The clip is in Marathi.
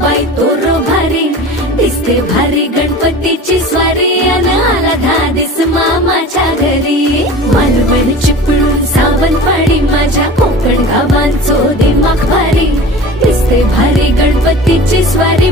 बाई तोरो भारी दिसते भारी गणपतीची स्वारी अन आला धादिस मामाच्या घरी मालवण चिपळूण सावंतवाडी माझ्या कोकण गावांचो दिमाग भारी दिसते भारी गणपतीची स्वारी